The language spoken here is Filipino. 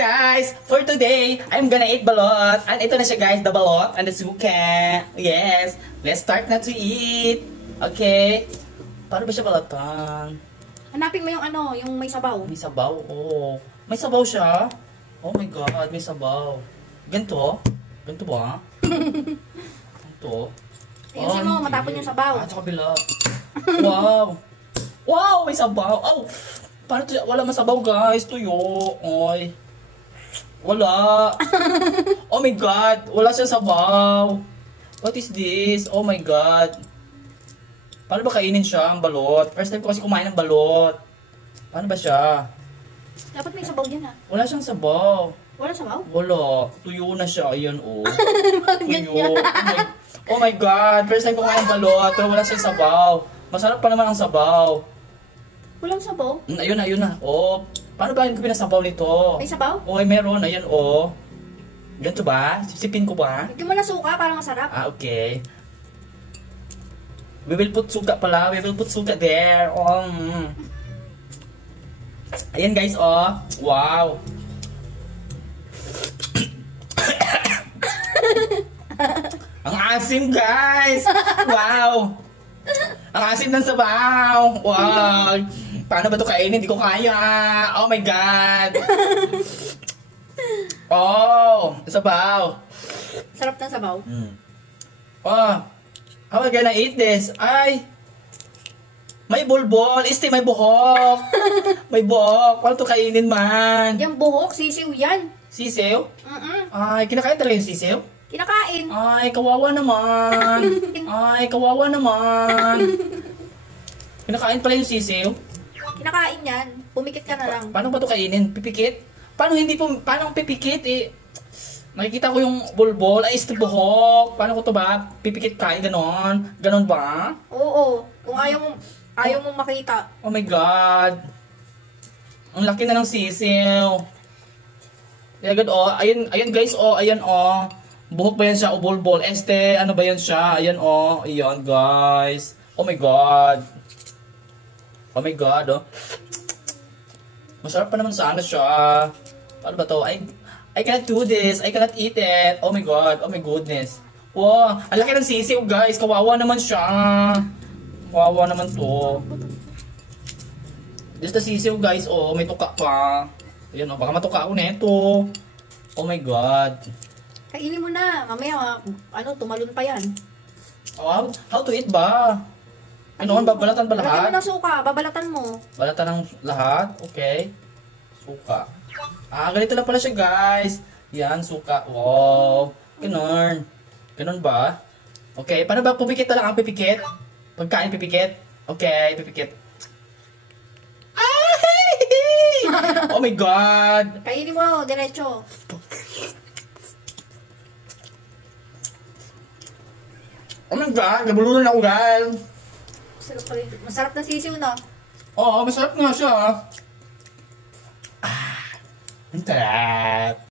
guys! For today, I'm gonna eat balot. And ito na siya guys, the balot and the suka. Yes! Let's start na to eat. Okay. Paano ba siya balatan? Hanapin mo yung ano, yung may sabaw. May sabaw? Oh. May sabaw siya? Oh my god, may sabaw. Ganito? Ganito ba? Ganito? Ayusin mo, matapon yung sabaw. Ah, sa kabila. Wow! Wow! May sabaw! Oh! Paano ito? Wala masabaw guys. Tuyo. Oy. Wala. Oh my god. Wala siya sabaw. What is this? Oh my god. Paano ba kainin siya ang balot? First time ko kasi kumain ng balot. Paano ba siya? Dapat may sabaw yan ha. Wala siyang sabaw. Wala sabaw? Wala. Tuyo na siya. Ayan oh. Tuyo. Oh my god. First time ko kumain ng balot. Pero wala siyang sabaw. Masarap pa naman ang sabaw. Walang sabaw? Ayun na, ayun na. Oh, paano ba yung pinasabaw nito? May sabaw? Oh, meron. Ayan, oh. Ganito ba? Sipsipin ko ba? Lagyan mo na suka para masarap. Ah, okay. We will put suka pala. We will put suka there. Oh, Ayan, guys, oh. Wow. Ang asim, guys. Wow. Ang asim ng sabaw. Wow. Paano ba ito kainin? Hindi ko kaya. Oh my god. Oh, sabaw. Sarap ng sabaw. Oh, how am I gonna eat this? Ay, may bulbol. May buhok. May buhok. Paano ito kainin man? Yung buhok, sisiw yan. Sisiw? Mm-mm. Ay, kinakain talaga yung sisiw? Kinakain. Ay, kawawa naman. Ay, kawawa naman. Kinakain pala yung sisiw? Kinakain yan. Pumikit ka na lang. Paano ba ito kainin? Pipikit? Paano hindi po, paano pipikit eh? Nakikita ko yung bulbol, ay buhok. Paano ko to ba? Pipikit kain, ganon? Ganon ba? Oo. Kung ayaw mong makita. Oh my god. Ang laki na ng sisiw. Ayan, oh. Ayan guys, oh. Ayan, oh. Buhok ba yan siya o bulbol? Ano ba yan siya? Ayan, oh. Ayan, guys. Oh my god. Oh my god, oh. Masarap pa naman sana siya. Paano ba to? I cannot do this. I cannot eat it. Oh my god. Oh my goodness. Wow. Ang laki ng sisiw, guys. Kawawa naman siya. Kawawa naman to. Just the sisiw, guys. Oh, may tuka pa. Ayan, oh. Baka matuka ako neto. Oh my god. Kainin mo na. Mamaya, tumalon pa yan. Oh, how to eat ba? Ano, babalatan ba Lagyan mo lahat? ng suka. Babalatan mo. Balatan ng lahat? Okay. Suka. Ah, ganito lang pala siya, guys. Yan, suka. Wow. Ganon. Ganon ba? Okay, paano ba pipikit na lang ang pipikit? Pagkain pipikit? Okay, pipikit. Ay! Oh my god! Kainin mo, diretso. Oh my god, nabulunan ako, guys. Masarap na sisiw, no? Oo, masarap nga siya. Ah, ang sarap.